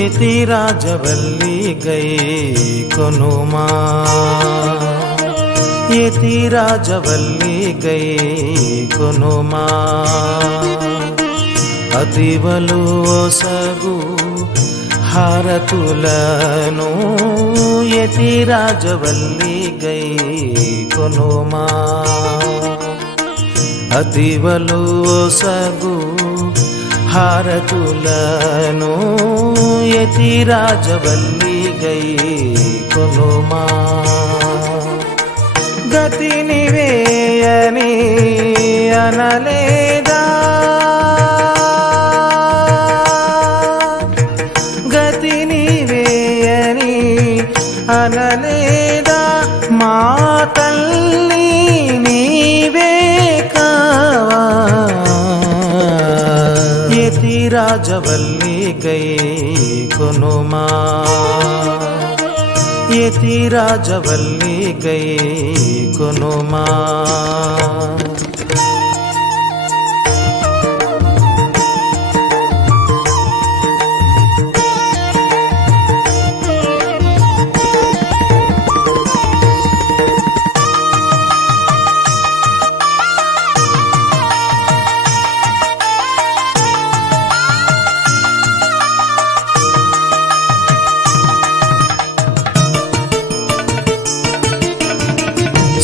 యతిరాజవల్లి గై కొనుమా యతిరాజవల్లి గై కొనుమా అతివలు ఒసగు హారతులను యతిరాజవల్లి గై కొనుమా అతివలు ఒసగు హారతులను యతిరాజవల్లి గై కొనుమా గతిని వేయని అనలేదా గతిని వేయని అనలేదా మా తల్లి నీవే కావా యతిరాజవల్లి గై కొనుమా యతిరాజవల్లి గై కొనుమా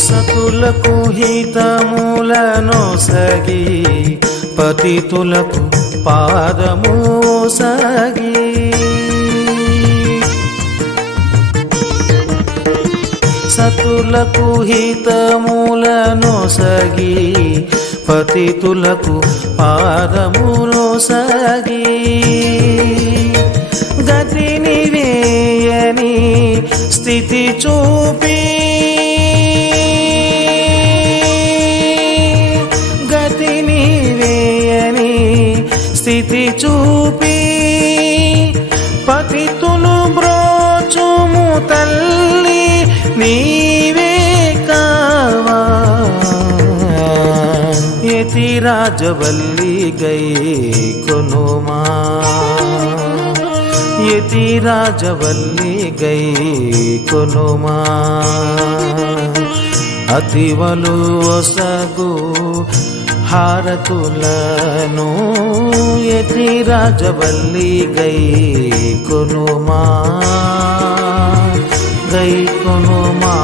సతులకు హితములను సగి పతితులకు పాదము సగి సతులకు హితములను సగి పతితులకు పాదమును సగి గతిని వేయని స్థితి చూపి గతిని వేయని స్థితి చూపి పతితులు బ్రోచుము తల్లి నీవే కావా యతిరాజవల్లి గై కొనుమా యతిరాజవల్లి గై కొనుమా అతివలు ఒసగు హారతులను యతిరాజవల్లి గై కొనుమా గై కొనుమా